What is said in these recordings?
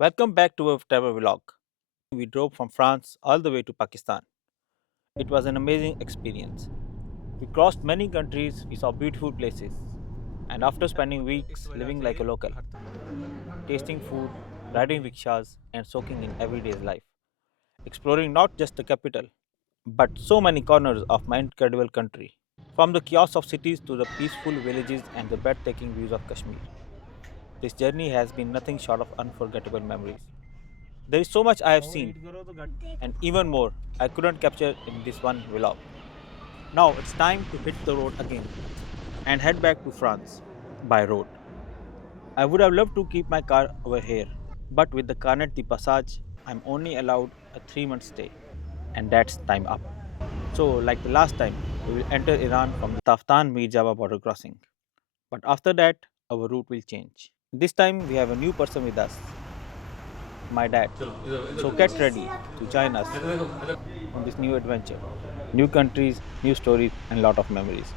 Welcome back to our travel vlog. We drove from France all the way to Pakistan. It was an amazing experience. We crossed many countries, we saw beautiful places, and after spending weeks living like a local, tasting food, riding rickshaws, and soaking in everyday's life, exploring not just the capital, but so many corners of my incredible country, from the chaos of cities to the peaceful villages and the breathtaking views of Kashmir. This journey has been nothing short of unforgettable memories. There is so much I have seen, and even more I couldn't capture in this one vlog. Now it's time to hit the road again and head back to France by road. I would have loved to keep my car over here, but with the Carnet de Passage, I'm only allowed a 3 month stay, and that's time up. So, like the last time, we will enter Iran from the Taftan Mir border crossing. But after that, our route will change. This time, we have a new person with us, my dad. So, get ready to join us on this new adventure. New countries, new stories, and lot of memories.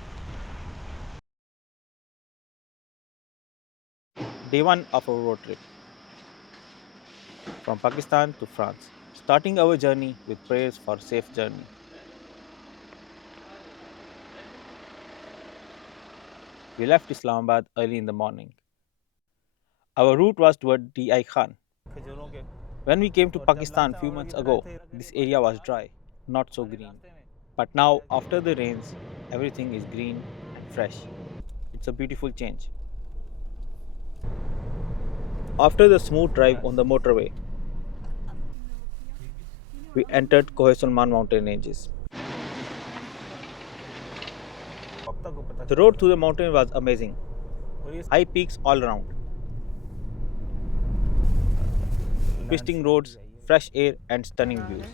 Day 1 of our road trip from Pakistan to France. Starting our journey with prayers for safe journey. We left Islamabad early in the morning. Our route was toward Di Khan. When we came to Pakistan few months ago, this area was dry, not so green. But now, after the rains, everything is green and fresh. It's a beautiful change. After the smooth drive on the motorway, we entered Kohe mountain ranges. The road through the mountain was amazing. High peaks all around, twisting roads, fresh air, and stunning views.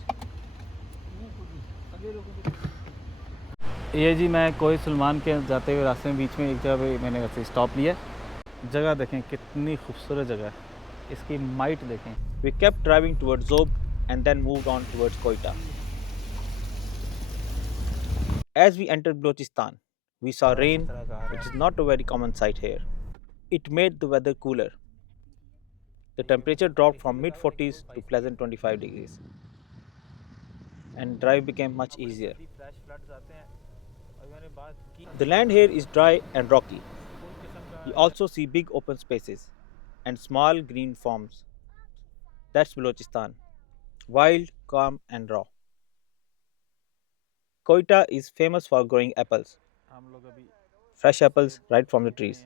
ये जी मैं कोई सलमान के जाते हुए रास्ते में बीच में एक जगह पे मैंने वैसे स्टॉप लिया। जगह देखें कितनी खूबसूरत जगह है, इसकी माइट देखें। We kept driving towards Zob and then moved on towards Koita. As we entered Balochistan, we saw rain, which is not a very common sight here. It made the weather cooler. The temperature dropped from mid 40s to pleasant 25 degrees, and drive became much easier. The land here is dry and rocky. You also see big open spaces and small green farms. That's Balochistan, wild, calm, and raw. Koita is famous for growing apples, fresh apples right from the trees.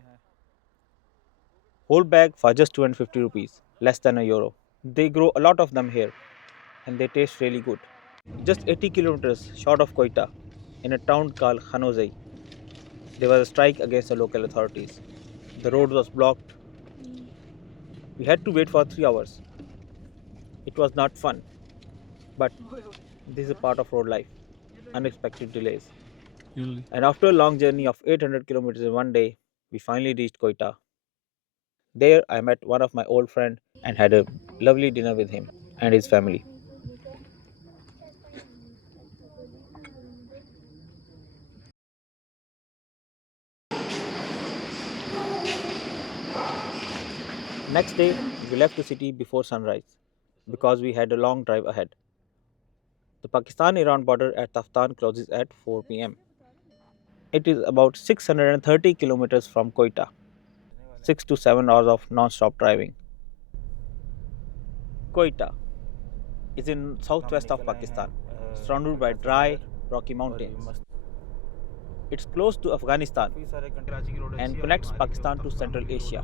Whole bag for just 250 rupees, less than a euro. They grow a lot of them here and they taste really good. Just 80 kilometers short of Koita, in a town called Khanozai, there was a strike against the local authorities. The road was blocked. We had to wait for 3 hours. It was not fun, but this is a part of road life. Unexpected delays. And after a long journey of 800 kilometers in one day, we finally reached Koita. There, I met one of my old friends and had a lovely dinner with him and his family. Next day, we left the city before sunrise because we had a long drive ahead. The Pakistan Iran border at Taftan closes at 4 pm. It is about 630 kilometers from Koita, 6 to 7 hours of non stop driving. Koita is in southwest of Pakistan, surrounded by dry, rocky mountains. It's close to Afghanistan and connects Pakistan to Central Asia.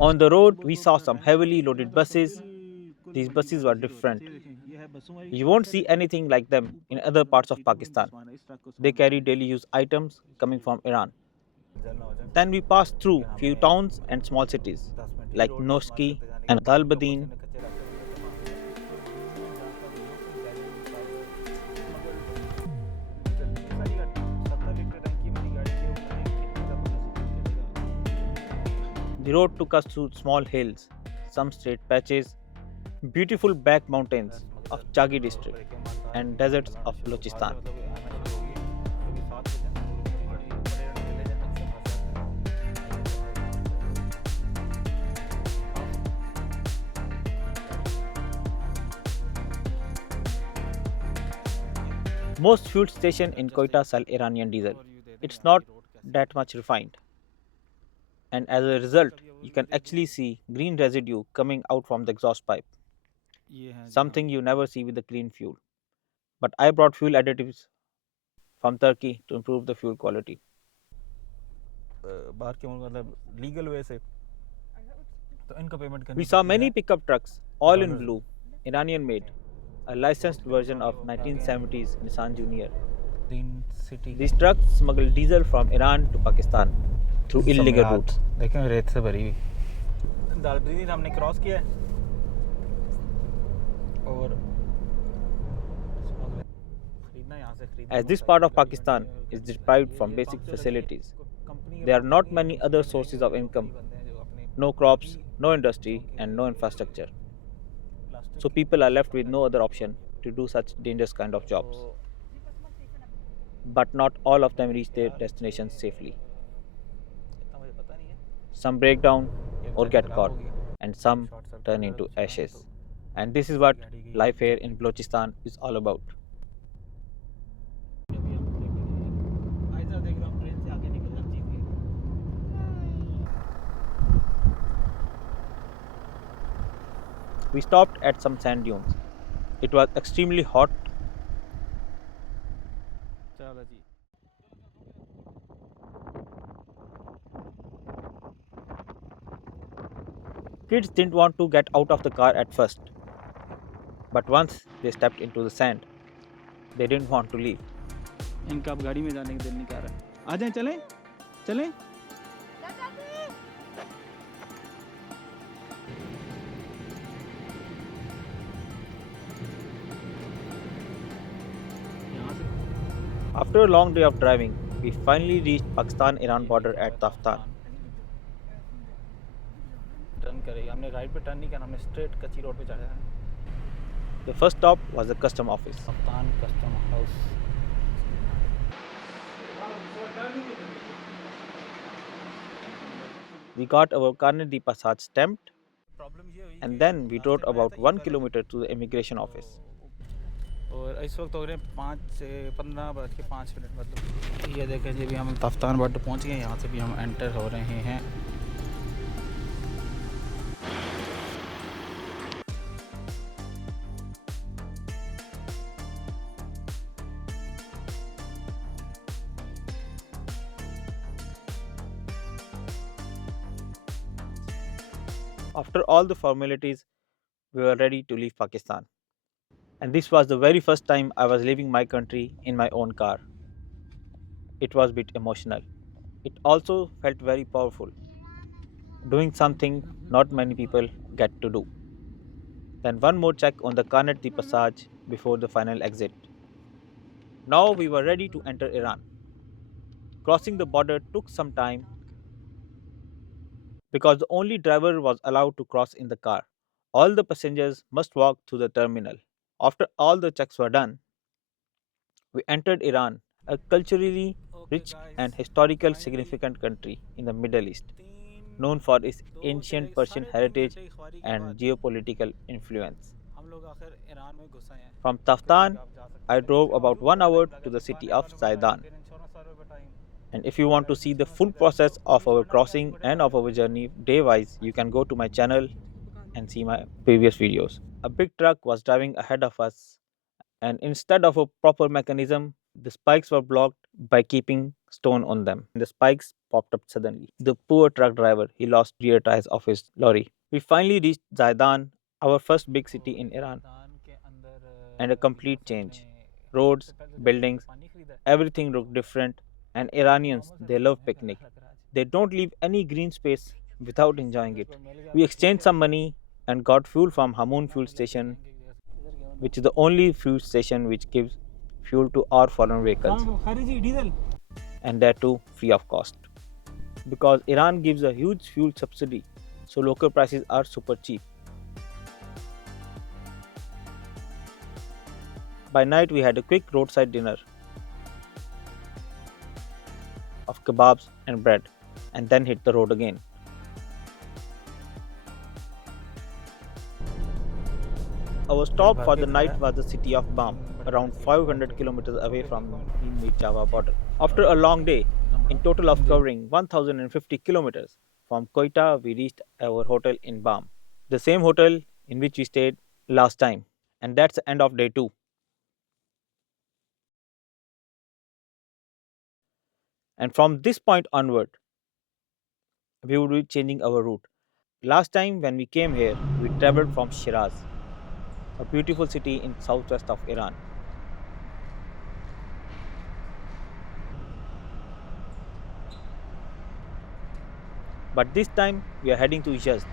On the road, we saw some heavily loaded buses. These buses were different. You won't see anything like them in other parts of Pakistan. They carry daily use items coming from Iran. Then we passed through few towns and small cities like Noski and Dalbadin. The road took us through small hills, some straight patches, beautiful back mountains of Chagi district, and deserts of Balochistan. Most fuel stations in Quetta sell Iranian diesel. It's not that much refined, and as a result, you can actually see green residue coming out from the exhaust pipe, something you never see with the clean fuel. But I brought fuel additives from Turkey to improve the fuel quality. बाहर के मुल्क मतलब legal way से तो इनको payment करनी We saw पड़ती many है pickup trucks, all in dollars blue, Iranian made, a licensed version of 1970s Nissan Junior. Green city These trucks smuggle diesel from Iran to Pakistan through illegal routes. देखें रेत से भरी हुई दाल ब्रीदी हमने cross किया है और खरीदना यहाँ से खरीदना As this part of Pakistan is deprived from basic facilities, there are not many other sources of income, no crops, no industry, and no infrastructure. So people are left with no other option to do such dangerous kind of jobs. But not all of them reach their destinations safely. Some break down or get caught, and some turn into ashes. And this is what life here in Balochistan is all about. We stopped at some sand dunes. It was extremely hot. चलो जी Kids didn't want to get out of the car at first, but once they stepped into the sand, they didn't want to leave. इनका अब गाड़ी में जाने का दिल नहीं कर रहा आ जाएं चलें चलें After a long day of driving, we finally reached Pakistan-Iran border at Taftan. Turn करेगा हमने राइट पे टर्न नहीं करना हमने स्ट्रेट कच्ची रोड पे चढ़ा है The first stop was the custom office. कप्तान custom house We got our carnet de passage stamped, and then we drove about 1 kilometer to the immigration office. और इस वक्त हो रहे हैं 5:15 मतलब ये देखें जी भी हम तफ्तान बॉर्डर पहुंच गए यहाँ से भी हम एंटर हो रहे हैं After all the formalities, we were ready to leave Pakistan. And this was the very first time I was leaving my country in my own car. It was a bit emotional. It also felt very powerful. Doing something not many people get to do. Then one more check on the carnet de passage before the final exit. Now we were ready to enter Iran. Crossing the border took some time because the only driver was allowed to cross in the car. All the passengers must walk through the terminal. After all the checks were done, we entered Iran, a culturally rich and historically significant country in the Middle East, known for its ancient Persian heritage and geopolitical influence. From Taftan, I drove about 1 hour to the city of Zaidan. And if you want to see the full process of our crossing and of our journey day-wise, you can go to my channel and see my previous videos. A big truck was driving ahead of us, and instead of a proper mechanism, the spikes were blocked by keeping stone on them. The spikes popped up suddenly. The poor truck driver, he lost rear tires of his lorry. We finally reached Zaidan, our first big city in Iran, and a complete change. Roads, buildings, everything looked different. And Iranians, they love picnic. They don't leave any green space without enjoying it. We exchanged some money and got fuel from Hamoon fuel station, which is the only fuel station which gives fuel to our foreign vehicles, and that too free of cost. Because Iran gives a huge fuel subsidy, so local prices are super cheap. By night, we had a quick roadside dinner of kebabs and bread, and then hit the road again. Our stop for the night was the city of Bam. around 500 kilometers away from the Mid-Java border. After a long day, in total of covering 1050 kilometers, from Koita we reached our hotel in Bam, the same hotel in which we stayed last time. And that's the end of day 2. And from this point onward, we would be changing our route. Last time when we came here, we traveled from Shiraz, a beautiful city in southwest of Iran. But this time we are heading to Yazd,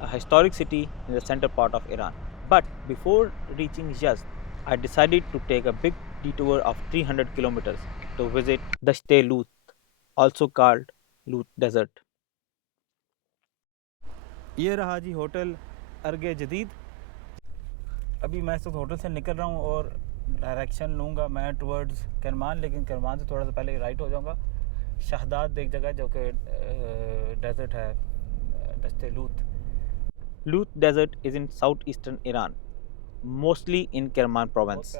a historic city in the center part of Iran. But before reaching Yazd, I decided to take a big detour of 300 kilometers to visit Dasht-e Lut, also called Lut Desert. ये रहा जी hotel अर्गे जदीद। अभी मैं इस वक्त hotel से निकल रहा हूँ और डायरेक्शन लूँगा मैं टुवर्ड्स करमान, लेकिन करमान से थोड़ा सा पहले राइट हो जाऊँगा। शहदाद एक जगह जो कि डेजर्ट है, दश्त लूत। Lut Desert is in southeastern Iran, mostly in Kerman province.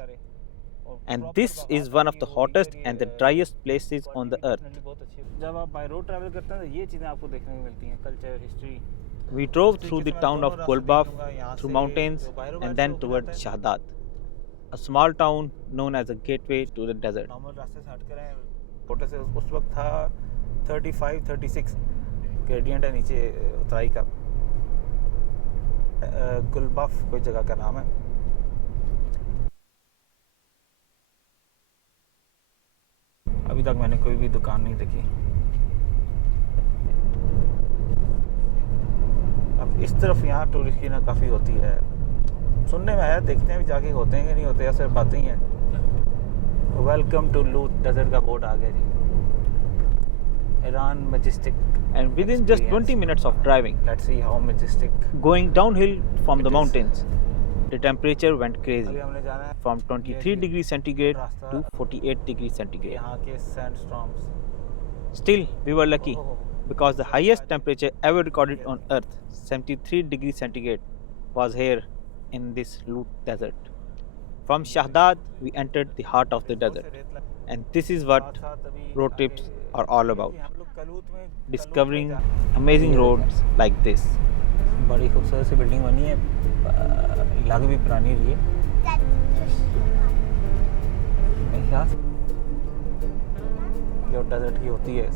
And this is one of the hottest and the driest places on the earth. जब आप बाय रोड ट्रैवल करते हैं तो ये चीज़ें आपको देखने को मिलती हैं, culture, history. We drove through the town of Gulbaf, through mountains, and then towards Shahdad, a small town known as a gateway to the desert. Normal रास्ते से हट कर आए, होटल से उस वक्त था 35-36 ग्रेडियंट है नीचे उतराई का। गुलबाफ कोई जगह का नाम है। अभी तक मैंने कोई भी दुकान नहीं देखी। अब इस तरफ यहाँ टूरिस्ट की ना काफ़ी होती है, सुनने में आया, देखते हैं भी जाके होते हैं कि नहीं होते, या सिर्फ बातें ही हैं। वेलकम टू लूत डेजर्ट का बोर्ड आ गया जी। Iran majestic. And within just 20 minutes of driving, Let's see how majestic. going downhill from the is. mountains, the temperature went अभी crazy, हमने जाना है from 23 degrees centigrade रास्ता to 48 degrees centigrade. यहाँ के सैंडस्टॉर्म्स। Still, we were lucky Oh. because the highest temperature ever recorded on Earth, 73 degrees centigrade, was here in this Lut desert. From Shahdad, we entered the heart of the desert, and this is what road trips are all about. Discovering amazing roads like this. बड़ी खूबसूरत सी building बनी है, लग भी पुरानी रही है। मेरे ख्याल से जो डेजर्ट की होती है।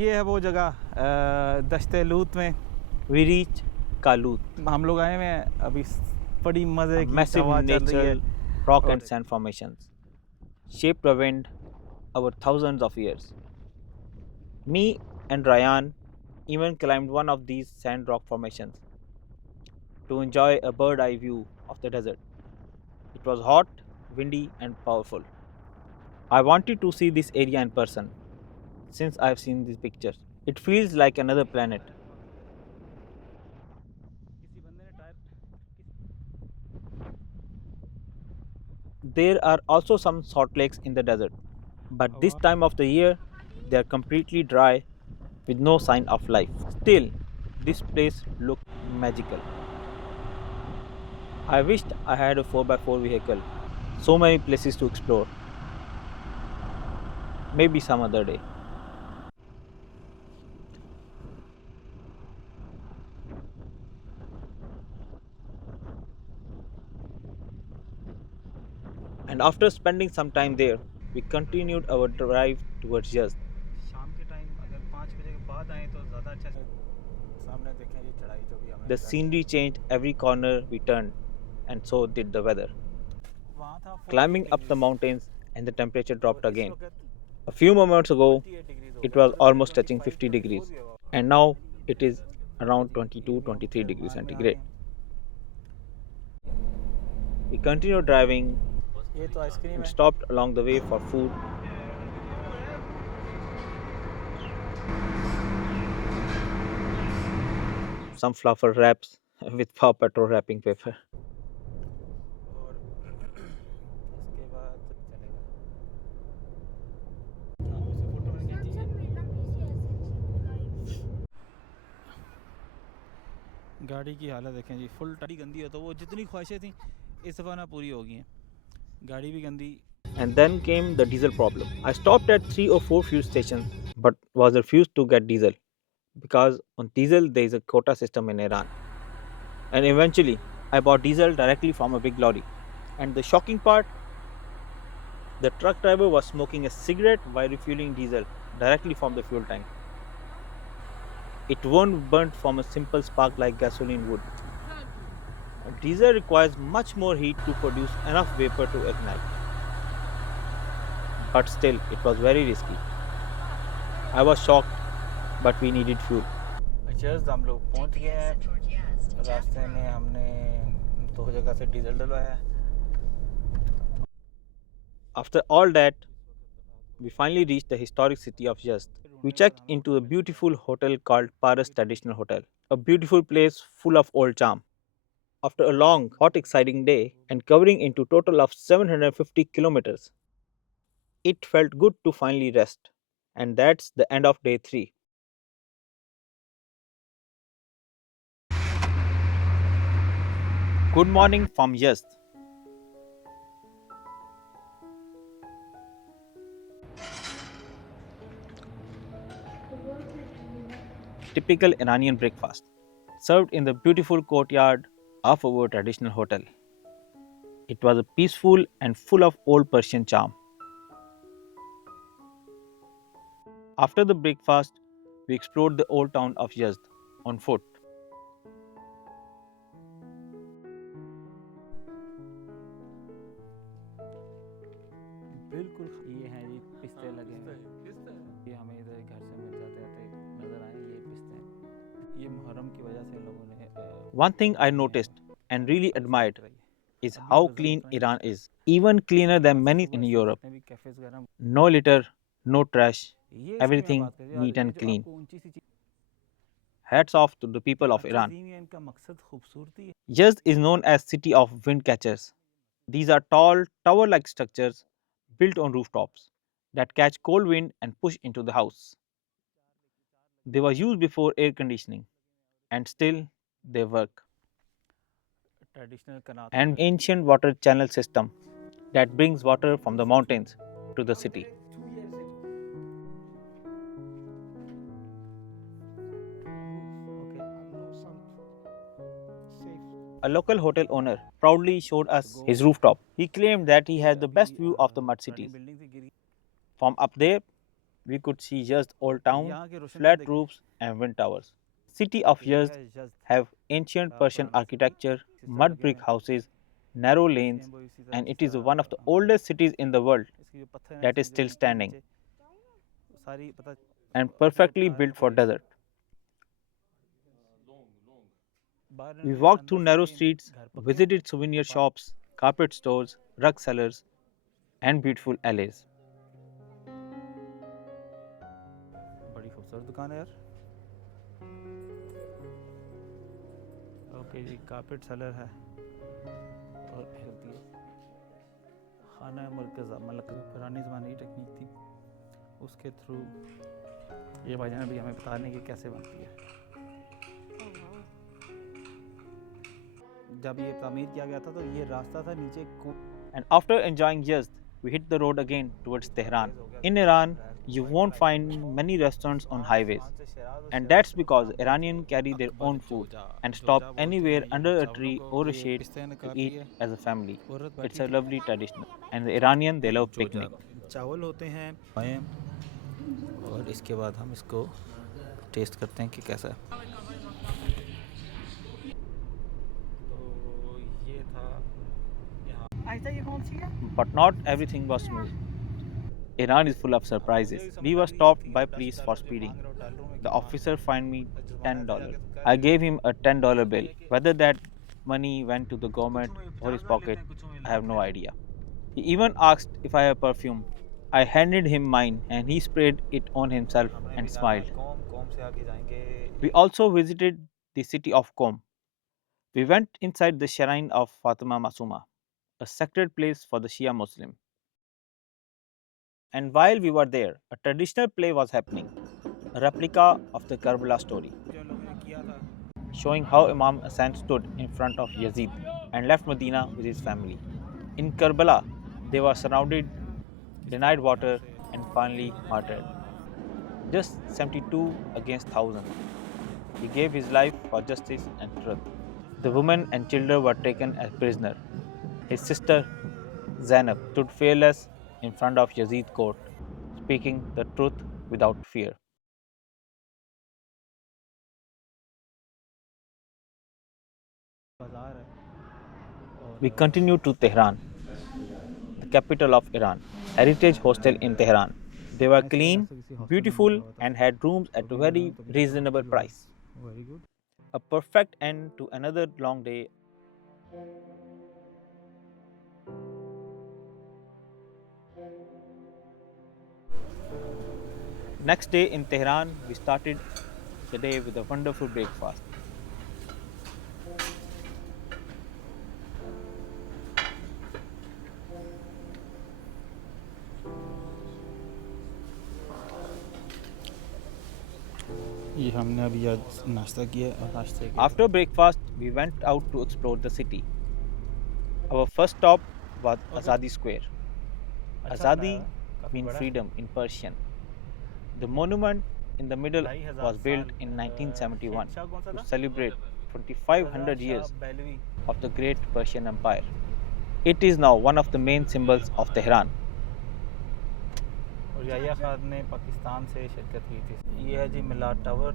ये है वो जगह दश्त लूत में We reach Kalut, हम लोग आए हुए हैं। अभी बड़ी मज़े की massive हवा चल रही है। natural rock and sand formations, shaped by wind over thousands of years. Me and Ryan even climbed one of these sand rock formations to enjoy a bird eye view of the desert. It was hot, windy, and powerful. I wanted to see this area in person since I have seen these pictures. It feels like another planet. There are also some salt lakes in the desert, but this time of the year they are completely dry with no sign of life. Still, this place looked magical. I wished I had a 4x4 vehicle. So many places to explore. Maybe some other day. And after spending some time there, we continued our drive towards Yazd. शाम के time अगर 5 बजे के बाद आए तो ज़्यादा अच्छा है। सामने देखें ये चढ़ाई जो भी हमने The scenery changed every corner we turned, and so did the weather. वहाँ था Climbing up the mountains, and the temperature dropped again. A few moments ago, it was almost touching 50 degrees, and now it is around 22-23 degrees centigrade. We continued driving یہ تو ice cream and ہے. stopped along the way for food. Some fluffy wraps with paw patrol wrapping paper. اور اس کے بعد چلے گا. Photo میں گاڑی کی حالت دیکھیں جی, فل ٹاڑی گندی ہو تو وہ جتنی خواہشیں تھیں اس دفعہ نہ پوری ہو گئی ہیں. گاڑی بھی گندی. And then came the diesel problem. I stopped at 3 or 4 fuel stations but was refused to get diesel because on diesel there is a quota system in Iran. And eventually I bought diesel directly from a big lorry. And the shocking part, the truck driver was smoking a cigarette while refueling diesel directly from the fuel tank. It won't burn from a simple spark like gasoline would. Diesel requires much more heat to produce enough vapor to ignite. But still, it was very risky. I was shocked, but we needed fuel. جزد ہم لوگ پہنچ گئے ہیں. راستے میں ہم نے 2 جگہ سے ڈیزل ڈلوایا ہے. After all that, we finally reached the historic city of Yazd. We checked into a beautiful hotel called Paris Traditional Hotel, a beautiful place full of old charm. After a long, hot, exciting day and covering into total of 750 kilometers, it felt good to finally rest. And that's the end of day 3. Good morning from Yazd. Typical Iranian breakfast, served in the beautiful courtyard of our traditional hotel. It was peaceful and full of old Persian charm. After the breakfast, we explored the old town of Yazd on foot. بالکل یہ ہیں جی پستے لگے ہیں. یہ ہمیں ادھر گھر سے مل جاتے آتے نظر آئے. یہ پستے ہیں, یہ محرم کی وجہ سے لوگوں نے. One thing I noticed and really admired is how clean Iran is, even cleaner than many in Europe. No litter, no trash, everything neat and clean. Hats off to the people of Iran. Yazd is known as city of wind catchers. These are tall, tower-like structures built on rooftops that catch cold wind and push into the house. They were used before air conditioning, and still they work. An ancient water channel system that brings water from the mountains to the city. A local hotel owner proudly showed us his rooftop. He claimed that he has the best view of the mud cities. From up there, we could see Yazd old town, flat roofs and wind towers. City of Yazd have ancient Persian architecture, mud brick houses, narrow lanes, and it is one of the oldest cities in the world that is still standing and perfectly built for desert. We walked through narrow streets, visited souvenir shops, carpet stores, rug sellers, and beautiful alleys. بڑی خوبصورت دکان ہے یار. Okay جی, carpet seller ہے اور خانہ مرکزہ پرانی زمانے کی ٹیکنیک تھی, اس کے تھرو یہ بھائی جان ابھی ہمیں بتا دیں کہ کیسے بنتی ہے. جب یہ تعمیر کیا گیا تھا تو یہ راستہ تھا نیچے. And after enjoying Yazd, we hit the road again towards Tehran. In Iran, you won't find many restaurants on highways. And that's because Iranians carry their own food and stop anywhere under a tree or a shade to eat as a family. It's a lovely tradition. And the Iranian, they love picnic. چاول ہوتے ہیں اور اس کے بعد ہم اس کو test کرتے ہیں کہ کیسا ہے. But not everything was smooth. Iran is full of surprises. We were stopped by police for speeding. The officer fined me $10. I gave him a $10 bill. Whether that money went to the government or his pocket, I have no idea. He even asked if I have perfume. I handed him mine and he sprayed it on himself and smiled. We also visited the city of Qom. We went inside the shrine of Fatima Masuma, a sacred place for the Shia Muslim. And while we were there, a traditional play was happening, a replica of the Karbala story, showing how Imam Hassan stood in front of Yazid and left Medina with his family. In Karbala, they were surrounded, denied water, and finally martyred. Just 72 against 1,000. He gave his life for justice and truth. The women and children were taken as prisoners. His sister Zainab stood fearless in front of Yazid's court, speaking the truth without fear. We continued to Tehran, the capital of Iran, heritage hostel in Tehran. They were clean, beautiful, and had rooms at a very reasonable price. A perfect end to another long day. Next day in Tehran, we started the day with a wonderful breakfast. ये हमने अभी आज नाश्ता किया और नाश्ते के After breakfast, we went out to explore the city. Our first stop was Azadi Square. Azadi means freedom in Persian. The monument in the middle was built in 1971 to celebrate 2500 years of the Great Persian Empire. It is now one of the main symbols of Tehran. और याया खान ने पाकिस्तान से शिरकत की थी। ये है जी मिलाद tower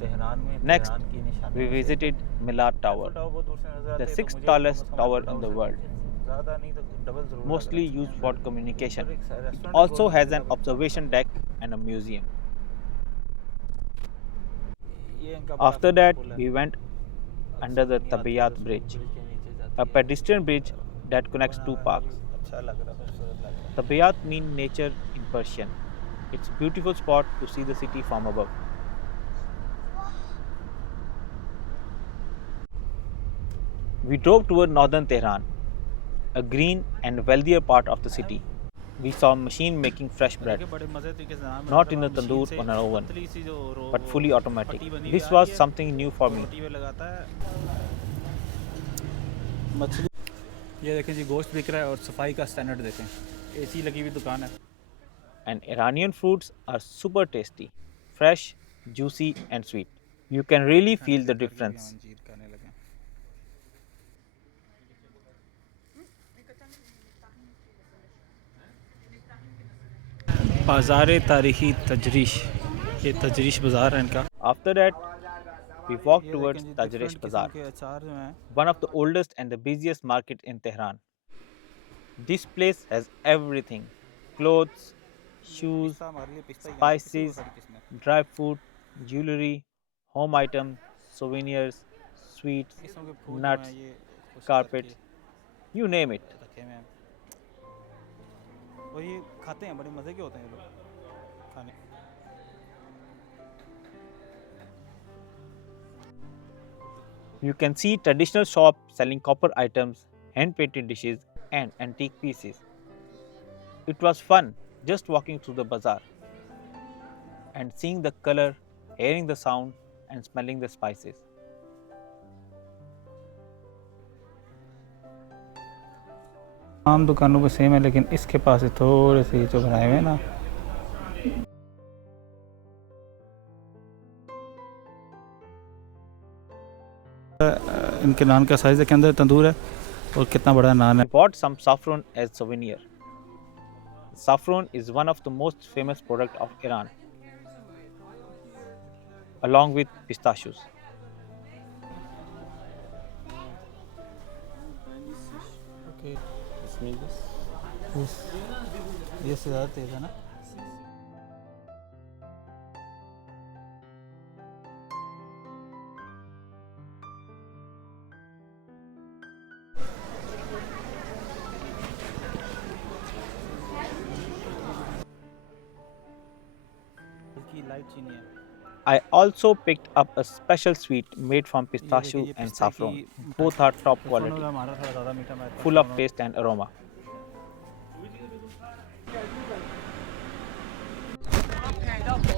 Tehran में। Next, Tehran की निशानी we visited Milad Tower, बहुत दूर से नजर आते the हैं, तो sixth मुझे tallest समझ tower आता in the है world, ज़्यादा नहीं तो डबल ज़रूर mostly लगा used for communication. एक It restaurant also has an observation deck and a museum. ये इनका बड़ा After that, पुल है। we went under the Tabiyat Bridge, a pedestrian bridge that connects two parks. अच्छा लग रहा है, खूबसूरत लग रहा है। Tabayat means nature in Persian. It's a beautiful spot to see the city from above. We drove toward northern Tehran, a green and wealthier part of the city. We saw a machine making fresh bread, बड़े मज़े तरीके से नाम not in बना a रहा है, tandoor machine or से an oven, पतली सी जो but fully automatic. पट्टी बनी हुई This आ was रही है, something new for me. रोटी पे लगाता है मछली। ये देखें जी गोश्त बिक रहा है और सफाई का स्टैंडर्ड देखें, एसी लगी हुई दुकान है। And Iranian foods are super tasty, fresh, juicy, and sweet. You can really feel the difference. अंजीर खाने लगे। बाज़ार तारीखी तजरीश, ये तजरीश बाज़ार है इनका। After that, we walked ये towards देखें जी Tajrish डिफरेंट Bazaar, किस्म के अचार जो हैं। one of the oldest and the busiest market in Tehran. This place has everything: clothes, shoes, पिस्ता हमारे लिए पिस्ता ही जानते हैं, किसी और spices, सारी किस्में। dry food, jewelry, home items, souvenirs, sweets, किस्म के फूल जो हैं nuts, ये खुश करके carpets, you name it. रखे हुए हैं। और ये खाते हैं, बड़े मज़े के होते हैं ये लोग खाने। You can see traditional shops selling copper items, hand painted dishes, and antique pieces. It was fun just walking through the bazaar and seeing the color, hearing the sound, and smelling the spices. आम दुकानों पे same है, लेकिन इसके पास से थोड़े से जो बनाए हुए हैं ना, इनके नान का साइज़ के अंदर तंदूर है और कितना बड़ा नान है। We bought some saffron as souvenir. Saffron is one of the most famous products of Iran, along with pistachios. ये से ज़्यादा तेज़ है ना। लाइट चीनी है। I also picked up a special sweet made from ये देखिए pistachio ये and पिस्ता saffron. की मिठाई Both are top तो सोनू quality, का हमारा थोड़ा ज़्यादा मीठा मैं full of taste and aroma.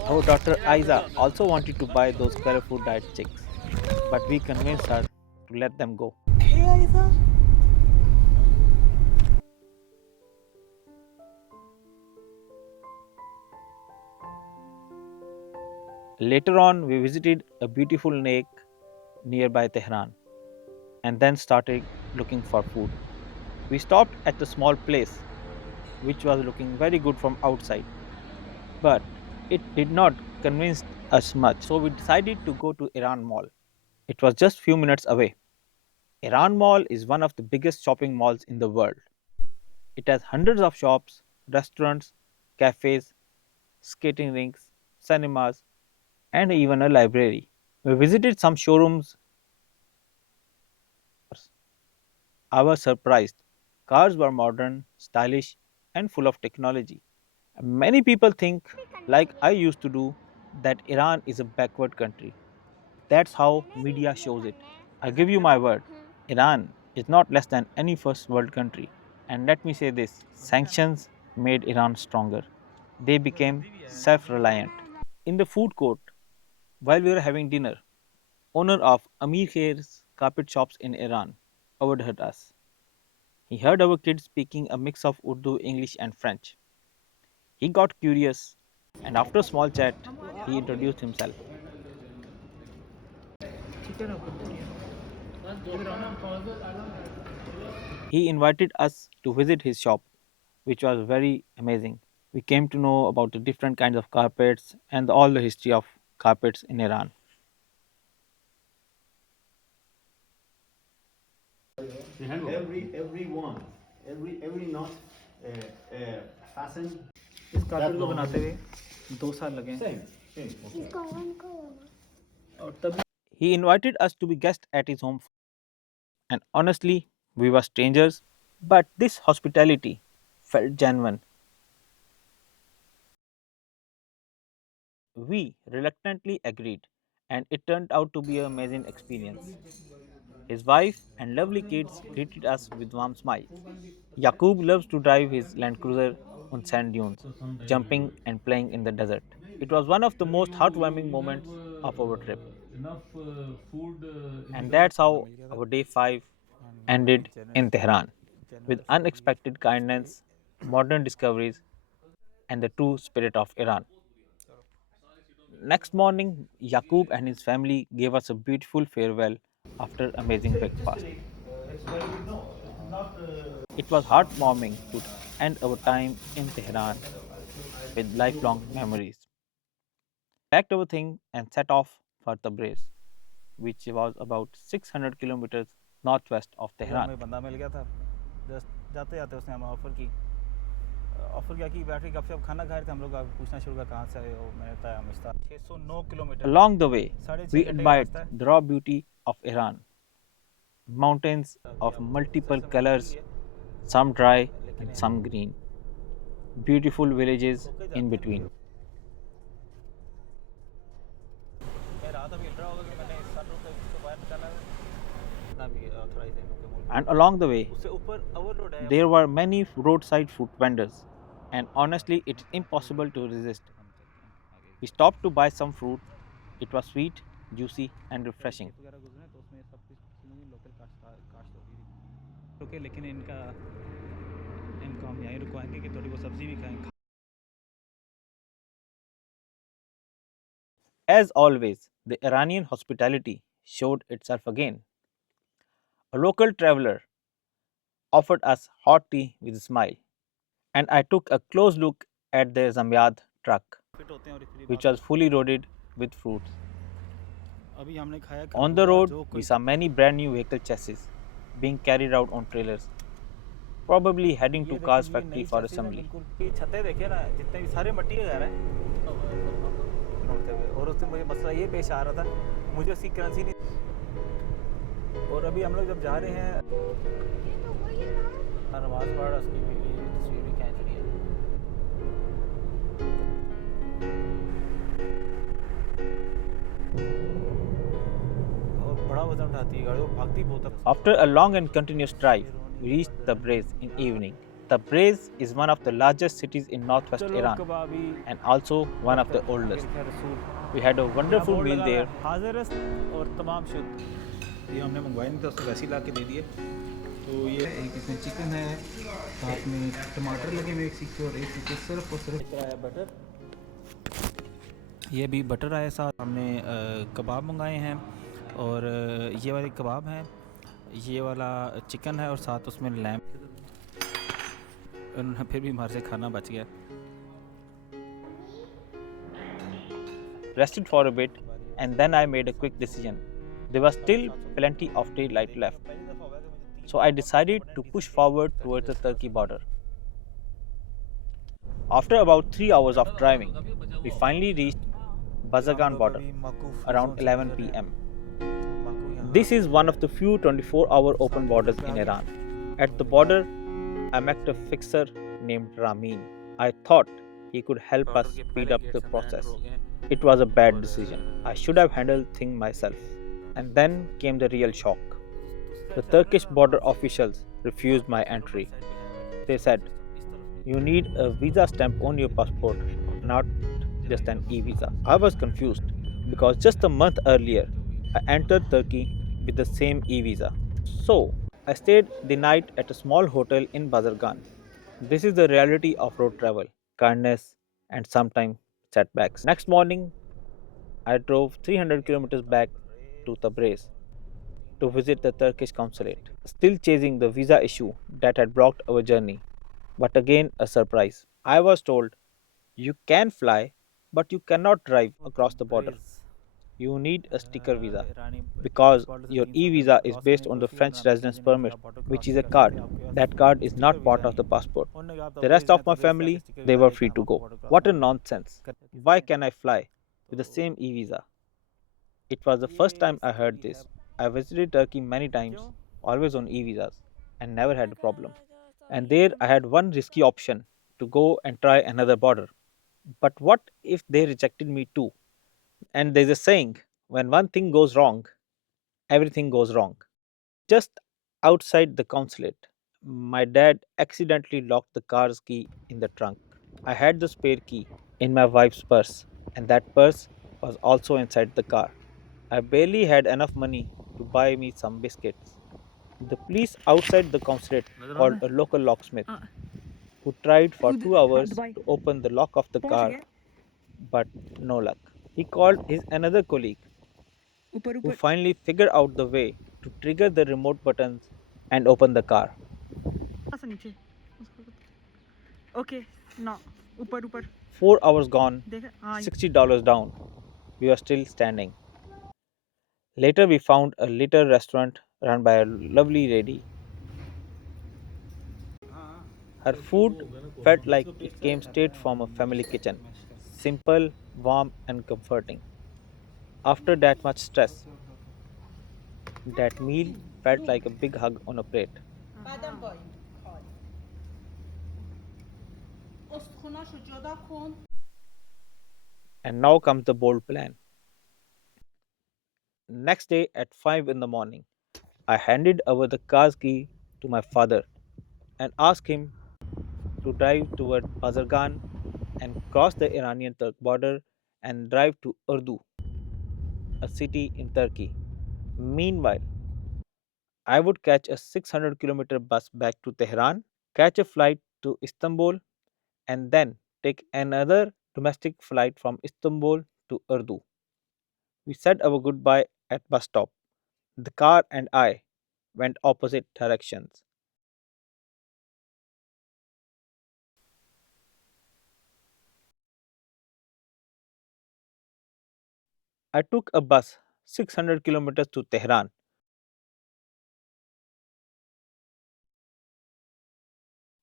Our daughter Aiza also wanted to buy those colorful diet chicks, but we convinced her to let them go. Later on, we visited a beautiful lake nearby Tehran and then started looking for food. We stopped at a small place which was looking very good from outside, but it did not convince us much. So we decided to go to Iran Mall. It was just few minutes away. Iran Mall is one of the biggest shopping malls in the world. It has hundreds of shops, restaurants, cafes, skating rinks, cinemas, and even a library. We visited some showrooms. I was surprised. Cars were modern, stylish, and full of technology. Many people think, like I used to do, that Iran is a backward country. That's how media shows it. I give you my word, Iran is not less than any first world country. And let me say this, sanctions made Iran stronger. They became self reliant. In the food court, while we were having dinner, owner of Amir Khair's carpet shops in Iran overheard us. He heard our kids speaking a mix of Urdu, English, and French. He got curious, and after a small chat, he introduced himself. He invited us to visit his shop, which was very amazing. We came to know about the different kinds of carpets and all the history of carpets in Iran. Every one, every knot fastened. इस carpet को बनाते हुए 2 साल लगे हैं Same. और तभी He invited us to be guests at his home, and honestly, we were strangers, but this hospitality felt genuine. We reluctantly agreed, and it turned out to be an amazing experience. His wife and lovely kids greeted us with warm smiles. Yaqub loves to drive his Land Cruiser on sand dunes, jumping and playing in the desert. It was one of the most heartwarming moments of our trip. And that's how our day 5 ended in Tehran with unexpected kindness, modern discoveries, and the true spirit of Iran. Next morning, Yaqub and his family gave us a beautiful farewell after amazing breakfast. It was heartwarming to end our time in Tehran with lifelong memories. Packed our things and set off for Tabriz, which was about 600 kilometers northwest of हमें Tehran. बंदा मिल गया था just जाते जाते उसने हमें offer किया कि बैटरी कब से अब खाना खा रहे थे हम लोग पूछना शुरू किया कहाँ से आए हो मैंने बताया हम 609 किलोमीटर Along the way, साढ़े we 6 घंटे का admired रास्ता है the raw beauty of Iran. Mountains of multiple colors, some dry and some green. Beautiful villages in between. मैं रात अभी हिल रहा होगा कि मैंने सनरूफ से बाहर निकाला है ना भी ऑथराइज है इनके मुल्क And along the way, उससे ऊपर ओवरलोड है there were many roadside food vendors, and honestly, it's impossible to resist. We stopped to buy some fruit. It was sweet, juicy, and refreshing. वगैरह गुजरे तो उसमें सब कुछ चीज़ों की लोकल काश्त होती थी रुके लेकिन इनका इनको हम यहीं रुकवाएंगे कि थोड़ी वो सब्ज़ी भी खाएं As always, the Iranian hospitality showed itself again. A local traveler offered us hot tea with a smile, and I took a close look at their Zamyad truck, fit होते हैं और इतनी which was fully loaded with fruits. अभी हमने खाया On the खरबूजा, road, जो we कोई saw many brand new vehicle chassis being carried out on trailers, probably heading ये to देखिए, cars ये factory नई for चस्सी है assembly. बिल्कुल। ये छतें देखिए ना जितने भी सारे मट्टी के घर हैं उड़ते हुए और उससे मुझे मसला ये पेश आ रहा था मुझे उसकी करेंसी नहीं और अभी हम लोग जब जा रहे हैं नमाज पढ़ उसकी तस्वीर भी खींच रही है اور بڑا وزن اٹھاتی ہے گاڑی, وہ بھاگتی بہت ہے. After a long and continuous drive, we reached Tabriz in evening. Tabriz is one of the largest cities in northwest چلو Iran Kababi and also one of the oldest. رسول. We had a wonderful meal there. حاضر است اور تمام شد. یہ ہم نے منگوائے نہیں تھا, اس کو ویسے ہی لا کے دے دیے. تو یہ ایک اس میں چکن ہے, ساتھ میں ٹماٹر لگے ہوئے ایک سیکھے, اور ایک سیکھے صرف اور صرف آیا بٹر. یہ بھی بٹر آیا ساتھ. ہم نے کباب منگائے ہیں, اور یہ والے کباب ہیں, یہ والا چکن ہے, اور ساتھ اس میں لیمب. پھر بھی ہمارے سے کھانا بچ گیا. Rested for a bit, and then I made a quick decision. There was still plenty of daylight left, so I decided to push forward towards the Turkey border. After about 3 hours of driving, we finally reached Bazargan border around 11 p.m. This is one of the few 24-hour open borders in Iran. At the border, I met a fixer named Ramin. I thought he could help us speed up the process. It was a bad decision. I should have handled things myself. And then came the real shock. The Turkish border officials refused my entry. They said, "You need a visa stamp on your passport, not just an e-visa." I was confused because just a month earlier, I entered Turkey with the same e-visa. So, I stayed the night at a small hotel in Bazargan. This is the reality of road travel, kindness, and sometimes setbacks. Next morning, I drove 300 kilometers back to Tabriz to visit the Turkish consulate, still chasing the visa issue that had blocked our journey. But again, a surprise. I was told, "You can fly, but you cannot drive across the border. You need a sticker visa because your e-visa is based on the French residence permit, which is a card. That card is not part of the passport." The rest of my family, they were free to go. What a nonsense. Why can I fly with the same e-visa? It was the first time I heard this. I visited Turkey many times, always on e-visas, and never had a problem. And there I had one risky option, to go and try another border. But what if they rejected me too? And there's a saying, when one thing goes wrong, everything goes wrong. Just outside the consulate, my dad accidentally locked the car's key in the trunk. I had the spare key in my wife's purse, and that purse was also inside the car. I barely had enough money to buy me some biscuits. The police outside the consulate called a local locksmith, who tried for 2 hours to open the lock of the car, but no luck. He called his another colleague, who finally figured out the way to trigger the remote buttons and open the car. Okay, no, ऊपर ऊपर. 4 hours gone, देखा हाँ. $60 down. We were still standing. Later, we found a little restaurant run by a lovely lady. Her food felt like it came straight from a family kitchen, simple, warm, and comforting. After that much stress, that meal felt like a big hug on a plate. And now comes the bold plan. Next day at 5 in the morning, I handed over the car's key to my father and asked him to drive toward Bazargan and cross the Iranian Turk border and drive to Urdu, a city in Turkey. Meanwhile, I would catch a 600-kilometer bus back to Tehran, catch a flight to Istanbul, and then take another domestic flight from Istanbul to Urdu. We said our goodbye at bus stop. The car and I went opposite directions. I took a bus 600 kilometers to Tehran,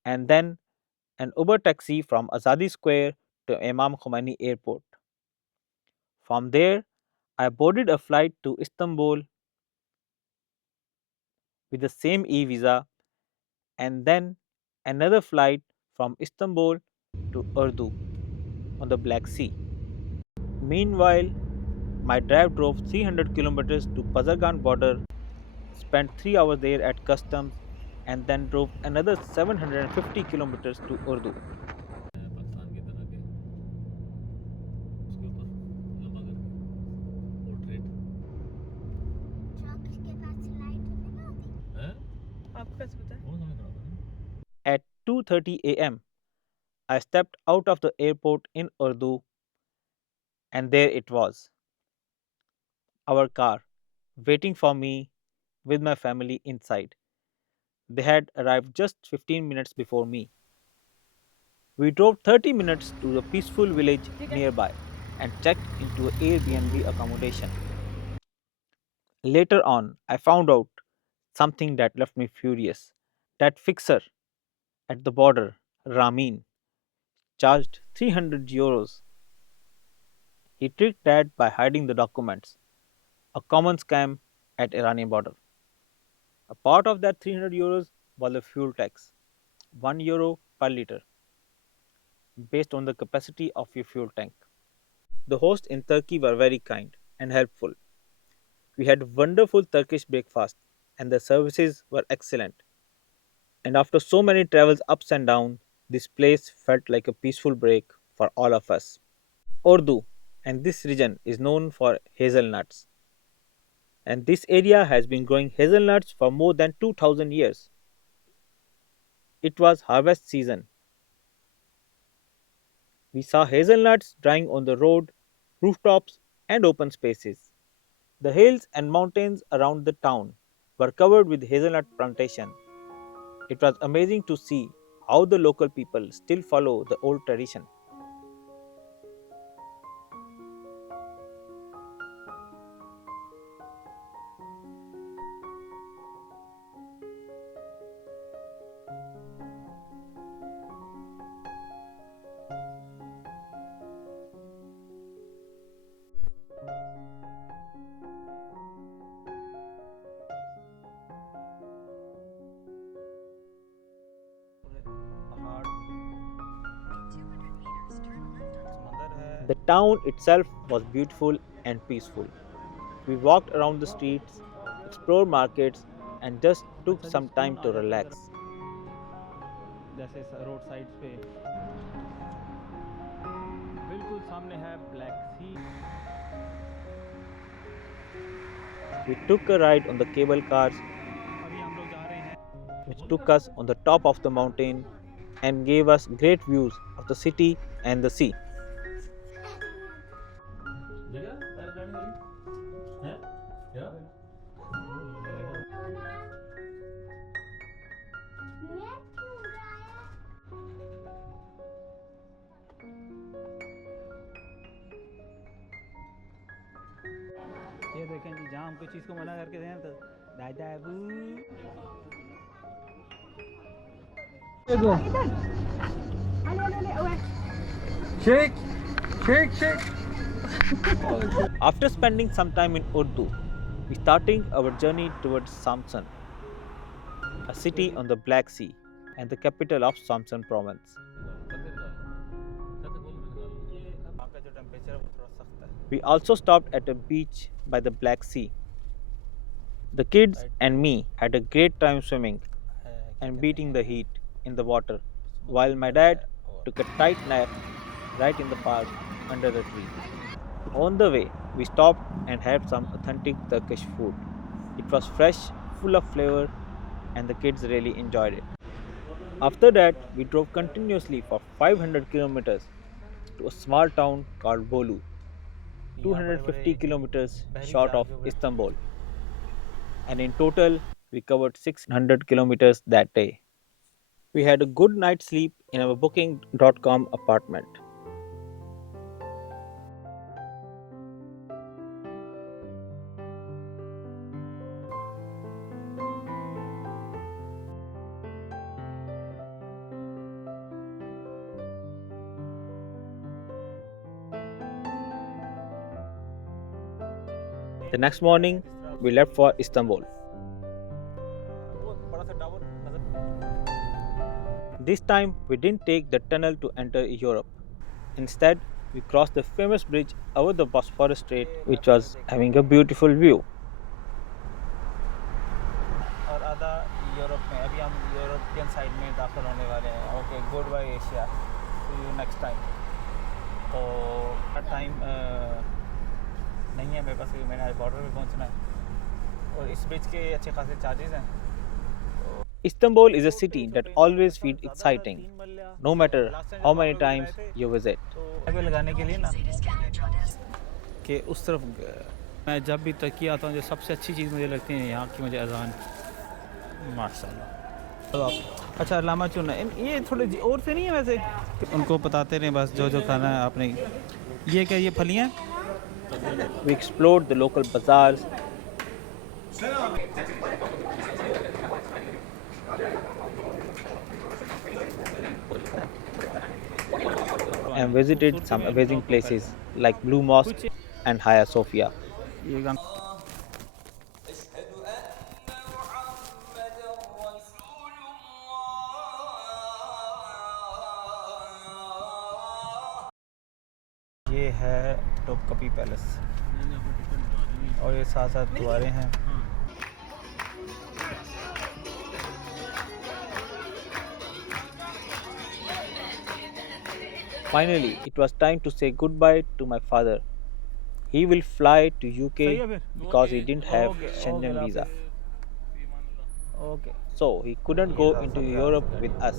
and then an Uber taxi from Azadi Square to Imam Khomeini Airport. From there, I boarded a flight to Istanbul with the same e-visa, and then another flight from Istanbul to Urdu on the Black Sea. Meanwhile, My drive drove 300 kilometers to Bazargan border, spent 3 hours there at customs, and then drove another 750 kilometers to Urdu. Pakistan की तरह के उसके ऊपर लंबा करके portrait है आपको कैसे पता है? कौन सा खराब है At 2:30 a.m., I stepped out of the airport in Urdu, and there it was, our car, waiting for me with my family inside. They had arrived just 15 minutes before me. We drove 30 minutes to the peaceful village nearby and checked into an Airbnb accommodation. Later on, I found out something that left me furious. That fixer at the border, Ramin, charged 300 euros. He tricked Dad by hiding the documents, a common scam at Iranian border. A part of that 300 euros was a fuel tax, 1 euro per liter, based on the capacity of your fuel tank. The hosts in Turkey were very kind and helpful. We had wonderful Turkish breakfast and the services were excellent. And after so many travels ups and downs, this place felt like a peaceful break for all of us. Urdu and this region is known for hazelnuts. And this area has been growing hazelnuts for more than 2000 years. It was harvest season. We saw hazelnuts drying on the road, rooftops, and open spaces. The hills and mountains around the town were covered with hazelnut plantation. It was amazing to see how the local people still follow the old tradition. The town itself was beautiful and peaceful. We walked around the streets, explored markets, and just took some time to relax. जैसे roadside पे बिल्कुल सामने है Black Sea We took a ride on the cable cars, अभी हम लोग जा रहे हैं which took us on the top of the mountain and gave us great views of the city and the sea. ये देखें जी जहाँ हम कोई चीज़ को मना करके दें तो दादा Shake, shake, shake. After spending some time in Urdu, we started our journey towards Samsun, a city on the Black Sea and the capital of Samsun province. We also stopped at a beach by the Black Sea. The kids and me had a great time swimming and beating the heat in the water, while my dad took a tight nap right in the park under the tree. On the way, we stopped and had some authentic Turkish food. It was fresh, full of flavor, and the kids really enjoyed it. After that, we drove continuously for 500 kilometers to a small town called Bolu, 250 kilometers short of Istanbul. And in total, we covered 600 kilometers that day. We had a good night's sleep in our booking.com apartment. The next morning, we left for Istanbul. This time, we didn't take the tunnel to enter Europe. Instead, we crossed the famous bridge over the Bosphorus Strait, which was having a beautiful view. और आधा Europe में, अभी हम European side में दाखिल होने वाले हैं. Okay, goodbye Asia, see you next time. तो टाइम नहीं है मेरे पास क्योंकि मैंने आज बॉर्डर पे पहुंचना है और इस ब्रिज के अच्छे खासे चार्जेस हैं. Istanbul is a city that always feels exciting, no matter how many times you visit. आगे लगाने के लिए ना कि उस तरफ मैं जब भी तुर्की आता हूँ जो सबसे अच्छी चीज़ मुझे लगती है यहाँ की, मुझे अजान माशाल्लाह. अच्छा लामा चूना ये थोड़े और से नहीं है वैसे, उनको बताते रहे बस जो जो खाना है आपने. ये क्या, ये फलियाँ? We explored the local bazaars, and visited some amazing places like Blue Mosque and Hagia Sophia. ये गान ये है टोपकपी पैलेस और ये साथ साथ द्वारे हैं. Finally, it was time to say goodbye to my father. He will fly to UK because he didn't have Schengen visa. Okay. So he couldn't go into Europe with us.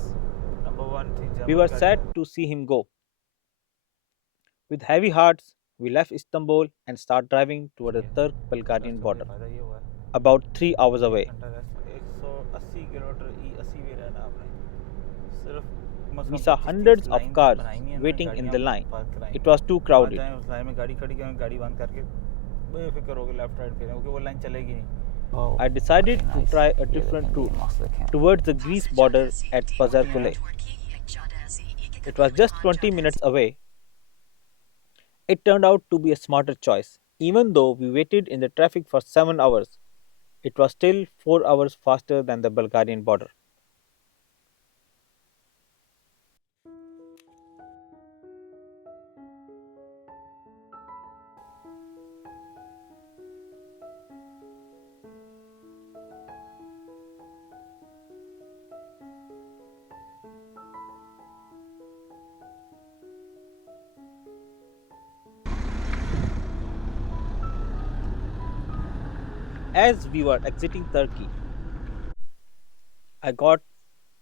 Number 1 थी We were sad to see him go. With heavy hearts, we left Istanbul and started driving toward the Turk-Bulgarian border, ये हुआ है about 3 hours away. 180 kilometre E80 भी रहना आपने सिर्फ. We saw hundreds of cars waiting in the line. It was too crowded. उस line में गाड़ी खड़ी करें, गाड़ी बंद करके बेफिक्र होकर लेफ्ट राइट करें क्योंकि वो लाइन चलेगी नहीं. I decided to try a different route towards the Greece border at Pazarkule. It was just 20 minutes away. It turned out to be a smarter choice. Even though we waited in the traffic for 7 hours, it was still 4 hours faster than the Bulgarian border. As we were exiting Turkey, I got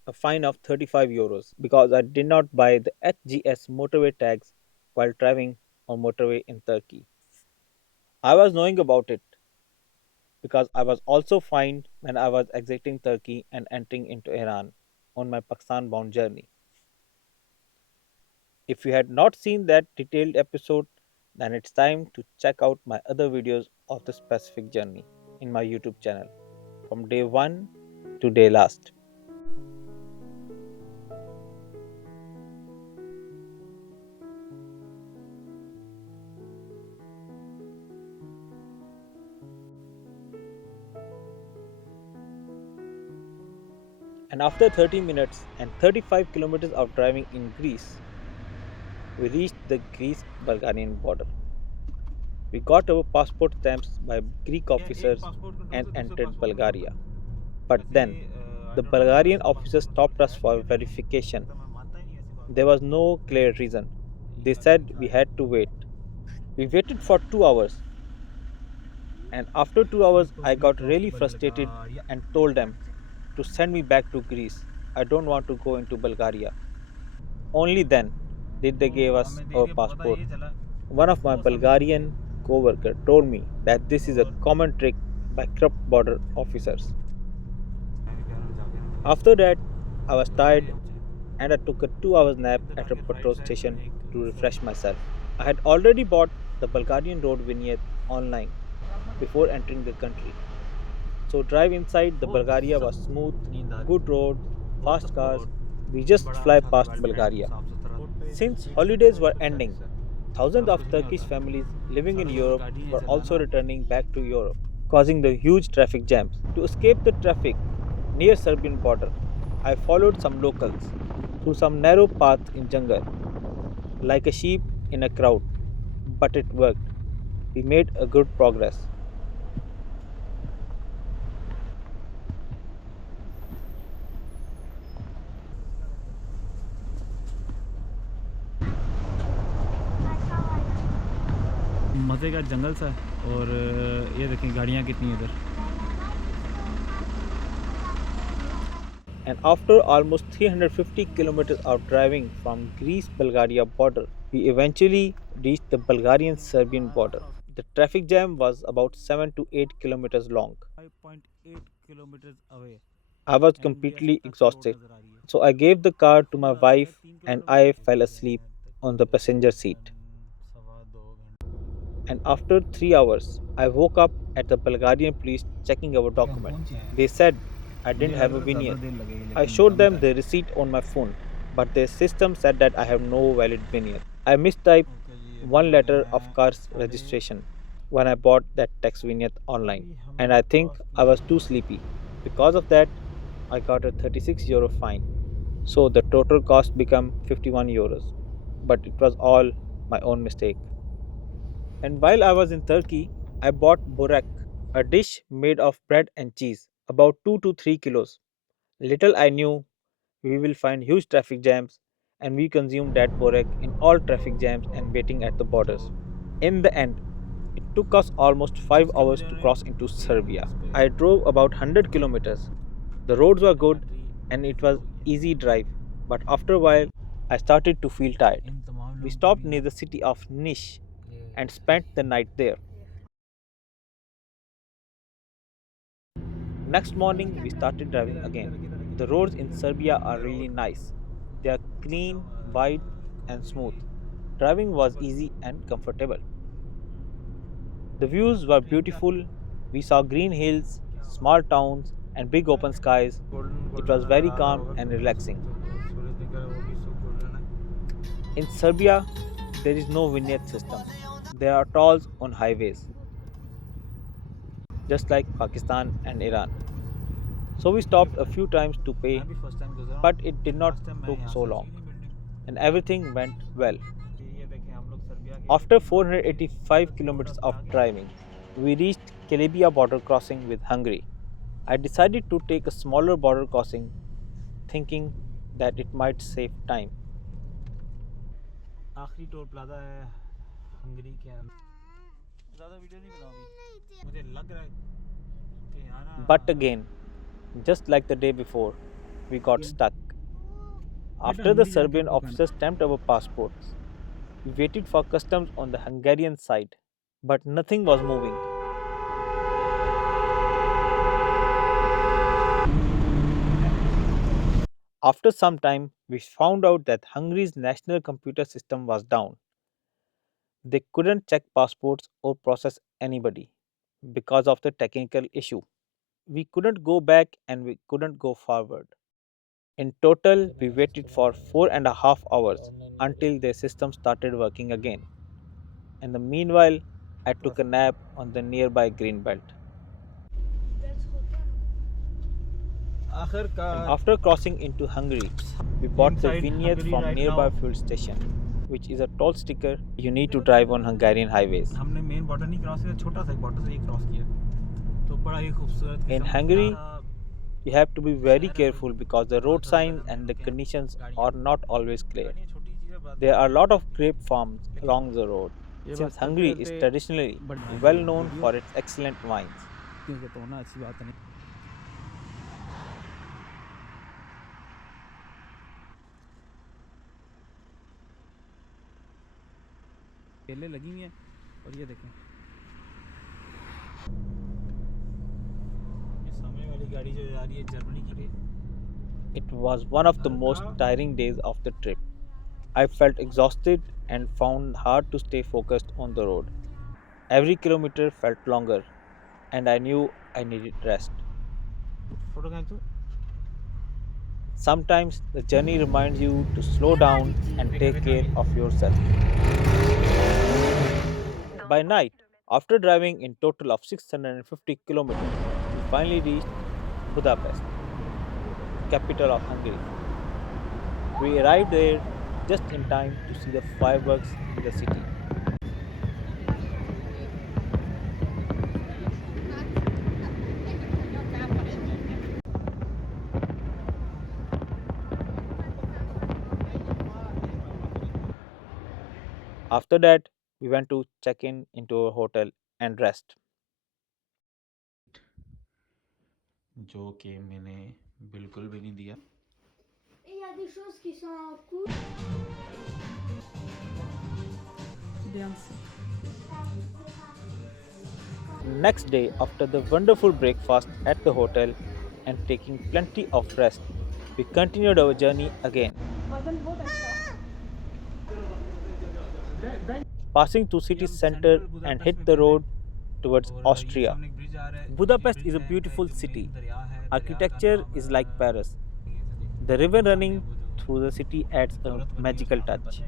a fine of 35 euros because I did not buy the HGS motorway tags while driving on motorway in Turkey. I was knowing about it because I was also fined when I was exiting Turkey and entering into Iran on my Pakistan bound journey. If you had not seen that detailed episode, then it's time to check out my other videos of the specific journey in my YouTube channel from day 1 to day last. And after 30 minutes and 35 kilometers of driving in Greece, we reached the Greece-Bulgarian border. We got our passport stamps by Greek officers and entered Bulgaria. But then, the Bulgarian officers stopped us for verification. There was no clear reason. They said we had to wait. We waited for 2 hours. And after 2 hours, I got really frustrated and told them to send me back to Greece. I don't want to go into Bulgaria. Only then did they give us our passport. One of my Bulgarian co-workers told me that this is a common trick by corrupt border officers. After that, I was tired and I took a 2-hour nap at a petrol station to refresh myself. I had already bought the Bulgarian road vignette online before entering the country. So drive inside the Bulgaria was smooth, good road, fast cars. We just fly past Bulgaria. Since holidays were ending, thousands of Turkish families living in Europe were also returning back to Europe, causing the huge traffic jams. To escape the traffic near Serbian border, I followed some locals through some narrow path in jungle, like a sheep in a crowd, but it worked. We made a good progress. मज़े का जंगल सा है और ये देखें गाड़ियाँ कितनी हैं इधर. And after almost 350 kilometers of driving from Greece-Bulgaria border, we eventually reached the Bulgarian-Serbian border. The traffic jam was about 7 to 8 kilometers long. 5.8 kilometers away. I was completely exhausted, so I gave the car to my wife and I fell asleep on the passenger seat. And after 3 hours, I woke up at the Bulgarian police checking our document. They said I didn't have a vignette. I showed them the receipt on my phone, but their system said that I have no valid vignette. I mistyped one letter of car's registration when I bought that text vignette online, and I think I was too sleepy. Because of that, I got a 36 euro fine. So the total cost became 51 euros. But it was all my own mistake. And while I was in Turkey, I bought burek, a dish made of bread and cheese, about 2 to 3 kilos. Little I knew we will find huge traffic jams, and we consumed that burek in all traffic jams and waiting at the borders. In the end, it took us almost 5 hours to cross into Serbia. I drove about 100 kilometers. The roads were good and it was easy drive, but after a while I started to feel tired. We stopped near the city of Niš and spent the night there. Next morning we started driving again. The roads in Serbia are really nice. They are clean, wide and smooth. Driving was easy and comfortable. The views were beautiful. We saw green hills, small towns, and big open skies. It was very calm and relaxing. In Serbia, there is no vignette system. There are tolls on highways, just like Pakistan and Iran. So we stopped a few times to pay, but it did not take so long, and everything went well. After 485 kilometers of driving, we reached Kalabia border crossing with Hungary. I decided to take a smaller border crossing, thinking that it might save time. आखिरी toll plaza है Hungary के अंदर. ज़्यादा video नहीं बनाऊंगी. मुझे लग रहा है कि यहाँ ना. But again, just like the day before, we got stuck. After the Serbian officer stamped our passports, we waited for customs on the Hungarian side, but nothing was moving. After some time, we found out that Hungary's national computer system was down. They couldn't check passports or process anybody because of the technical issue. We couldn't go back and we couldn't go forward. In total, we waited for 4.5 hours until their system started working again. In the meanwhile, I took a nap on the nearby green belt. And after crossing into Hungary, we bought the vignette from nearby fuel station, which is a toll sticker you need to drive on Hungarian highways. हमने main border नहीं cross किया, छोटा सा border से ही cross किया. तो बड़ा ही खूबसूरत. In Hungary, you have to be very careful because the road signs and the conditions are not always clear. There are a lot of grape farms along the road, since Hungary is traditionally well known for its excellent wines. तो ना अच्छी बात नहीं. केले लगी हुई हैं और ये देखें ये सामने वाली गाड़ी जो जा रही है जर्मनी की. It was one of the most tiring days of the trip. I felt exhausted and found hard to stay focused on the road. Every kilometer felt longer, and I knew I needed rest. Photo खींच तू. Sometimes the journey reminds you to slow down and take care of yourself. By night, after driving in total of 650 kilometers, we finally reached Budapest, capital of Hungary. We arrived there just in time to see the fireworks in the city. After that, we went to check in into our hotel and rest. जो कि मैंने बिल्कुल भी नहीं दिया. Et il y a des choses qui sont cool. Bien. Next day, after the wonderful breakfast at the hotel and taking plenty of rest, we continued our journey again. Passing through city center and hit the road towards Austria. Budapest is a beautiful city. Architecture is like Paris. The river running through the city adds a magical touch,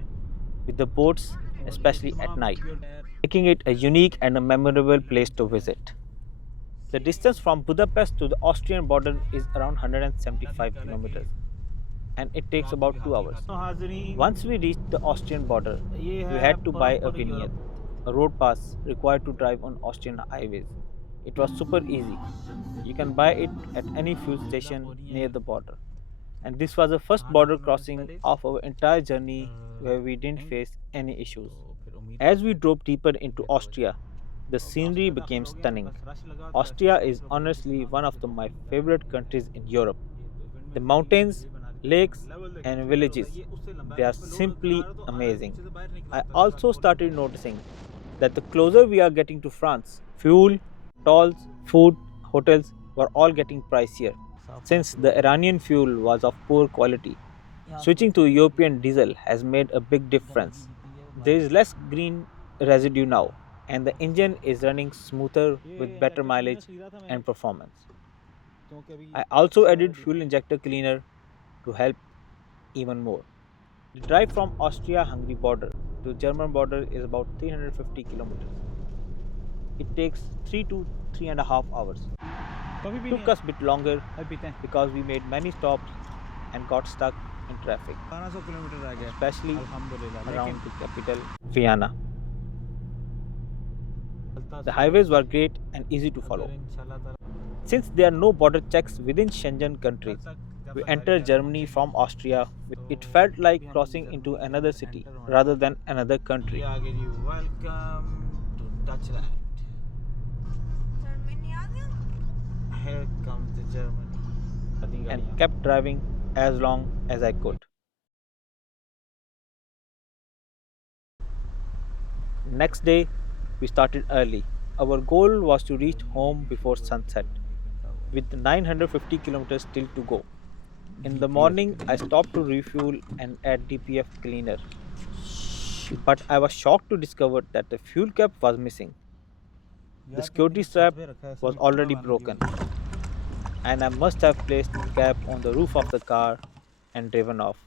with the boats, especially at night, making it a unique and a memorable place to visit. The distance from Budapest to the Austrian border is around 175 kilometers, and it takes about 2 hours. Once we reached the Austrian border, we had to buy a vignette, a road pass required to drive on Austrian highways. It was super easy. You can buy it at any fuel station near the border. And this was the first border crossing of our entire journey where we didn't face any issues. As we drove deeper into Austria, the scenery became stunning. Austria is honestly one of my favorite countries in Europe. The mountains, lakes, and villages, they are simply amazing. I also started noticing that the closer we are getting to France, fuel, tolls, food, hotels were all getting pricier. Since the Iranian fuel was of poor quality, switching to European diesel has made a big difference. There is less green residue now, and the engine is running smoother with better mileage and performance. I also added fuel injector cleaner to help even more. The drive from Austria-Hungary border to German border is about 350 kilometers. It takes 3 to 3.5 hours. It took us a bit longer because we made many stops and got stuck in traffic, especially around the capital, Vienna. The highways were great and easy to follow. Since there are no border checks within Schengen countries, we entered Germany from Austria. It felt like crossing into another city rather than another country. Welcome to Dutchland. Here comes the Germany. And kept driving as long as I could. Next day, we started early. Our goal was to reach home before sunset, with 950 kilometers still to go. In the morning, I stopped to refuel and add DPF cleaner. But I was shocked to discover that the fuel cap was missing. The security strap was already broken, and I must have placed the cap on the roof of the car and driven off.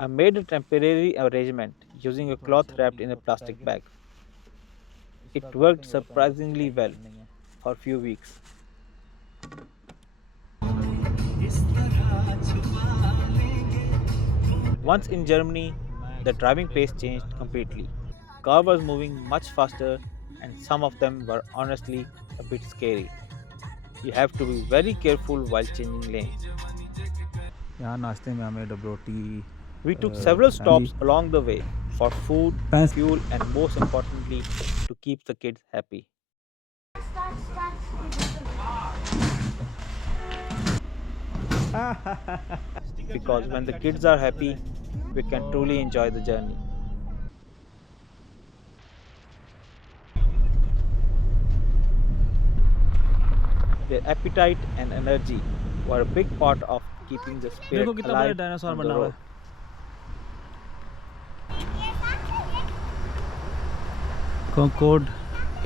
I made a temporary arrangement using a cloth wrapped in a plastic bag. It worked surprisingly well for a few weeks. Once in Germany, the driving pace changed completely. Car was moving much faster, and some of them were honestly a bit scary. You have to be very careful while changing lanes. यहाँ नाश्ते में हमें डबरोटी. We took several stops along the way for food, fuel, and most importantly, to keep the kids happy. Because when the kids are happy, we can truly enjoy the journey. Their appetite and energy were a big part of keeping the spirit alive on the road. Concorde,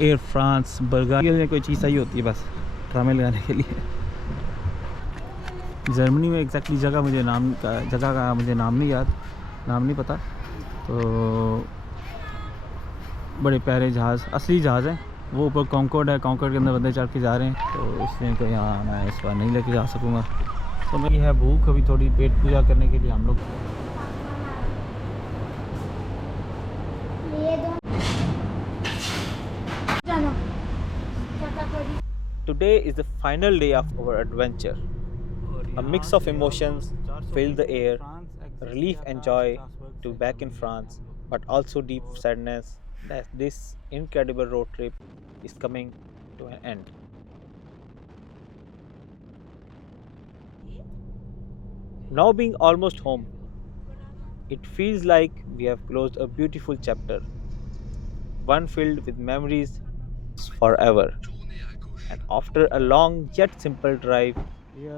Air France, Bulgaria में कोई चीज़ सही होती है बस ड्रामे लगाने के लिए. जर्मनी में एग्जैक्टली जगह का मुझे नाम नहीं पता. तो बड़े प्यारे जहाज़, असली जहाज़ हैं. वो ऊपर कॉन्कॉर्ड है, कॉन्कॉर्ड के अंदर बंदे चढ़ के जा रहे हैं. तो इसलिए को यहाँ मैं इस बार नहीं लेके जा सकूँगा. तो मेरी है भूख अभी थोड़ी पेट पूजा करने के लिए हम लोग Today is the final day of our adventure. A mix of emotions filled the air, relief and joy to be back in France, but also deep sadness that this incredible road trip is coming to an end. Now, being almost home, it feels like we have closed a beautiful chapter, one filled with memories forever. And after a long yet simple drive,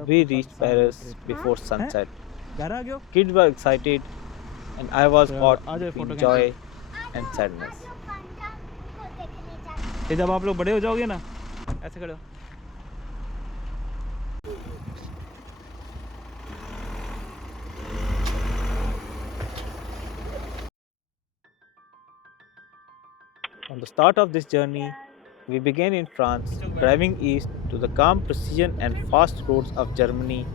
we reached Paris before sunset. घर आ गए हो? Kids were excited, and I was caught आ जाओ, between photo joy and sadness. ये जब आप लोग बड़े हो जाओगे ना, ऐसे खड़े हो। On the start of this journey, we began in France, driving east to the calm precision and fast roads of Germany,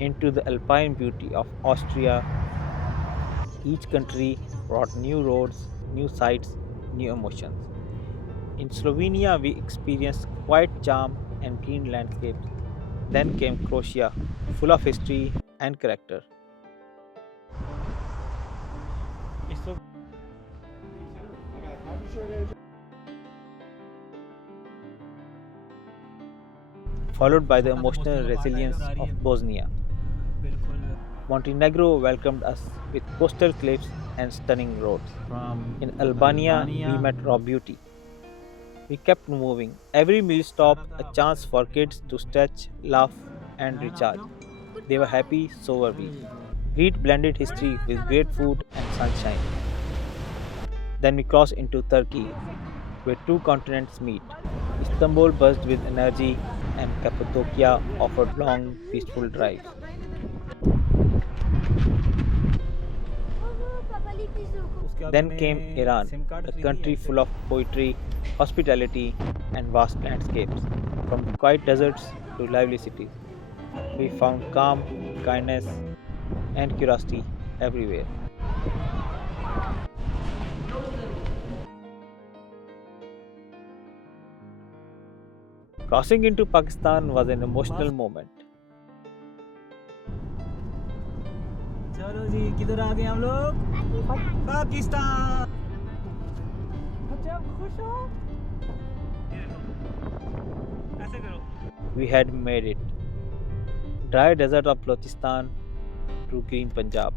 into the alpine beauty of Austria. Each country brought new roads, new sights, new emotions. In Slovenia, we experienced quiet charm and green landscapes. Then came Croatia, full of history and character. Followed by the emotional resilience of Bosnia. Montenegro welcomed us with coastal cliffs and stunning roads. In Albania, we met raw beauty. We kept moving. Every meal stop a chance for kids to stretch, laugh, and recharge. They were happy, so were we. Greet blended history with great food and sunshine. Then we crossed into Turkey, where two continents meet. Istanbul buzzed with energy, and Cappadocia offered long, peaceful drives. Then came Iran, a country full of poetry, hospitality, and vast landscapes. From quiet deserts to lively cities, we found calm, kindness, and curiosity everywhere. Crossing into Pakistan was an emotional moment. चलो जी, किधर आ गए हम लोग? पाकिस्तान। बच्चे आप खुश हो? ऐसे करो। We had made it. Dry desert of Balochistan to green Punjab.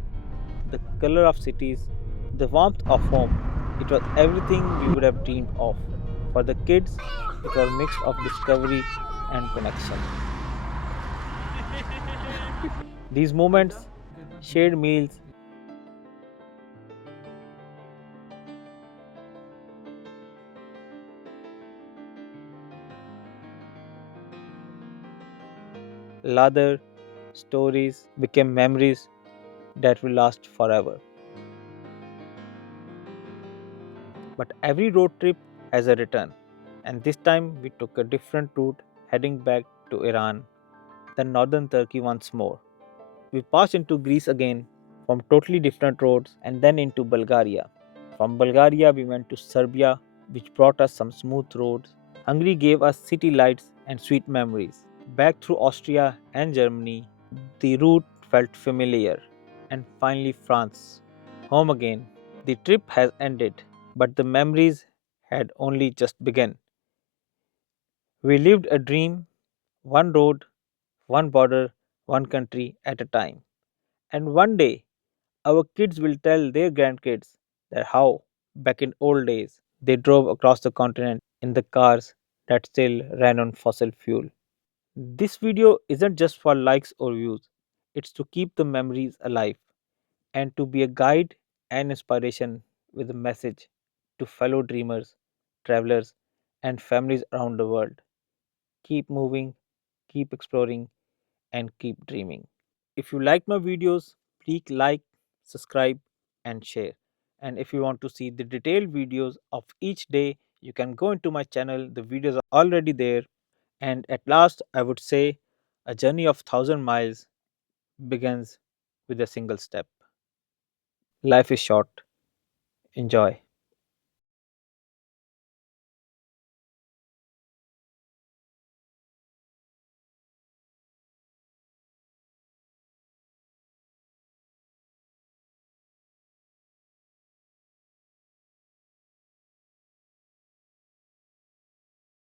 The color of cities, the warmth of home. It was everything we would have dreamed of. For the kids, it was a mix of discovery and connection. These moments, shared meals, lather, stories became memories that will last forever. But every road trip has a return, and this time we took a different route heading back to Iran, then northern Turkey once more. We passed into Greece again from totally different roads and then into Bulgaria. From Bulgaria, we went to Serbia, which brought us some smooth roads. Hungary gave us city lights and sweet memories. Back through Austria and Germany, the route felt familiar. And finally, France. Home again. The trip has ended, but the memories had only just begun. We lived a dream, one road, one border, one country at a time. And one day, our kids will tell their grandkids that how, back in old days, they drove across the continent in the cars that still ran on fossil fuel. This video isn't just for likes or views, it's to keep the memories alive and to be a guide and inspiration with a message to fellow dreamers, travelers, and families around the world. Keep moving, keep exploring, and keep dreaming. If you like my videos, please like, subscribe, and share. And if you want to see the detailed videos of each day, you can go into my channel. The videos are already there. And at last, I would say a journey of 1,000 miles begins with a single step. Life is short. Enjoy.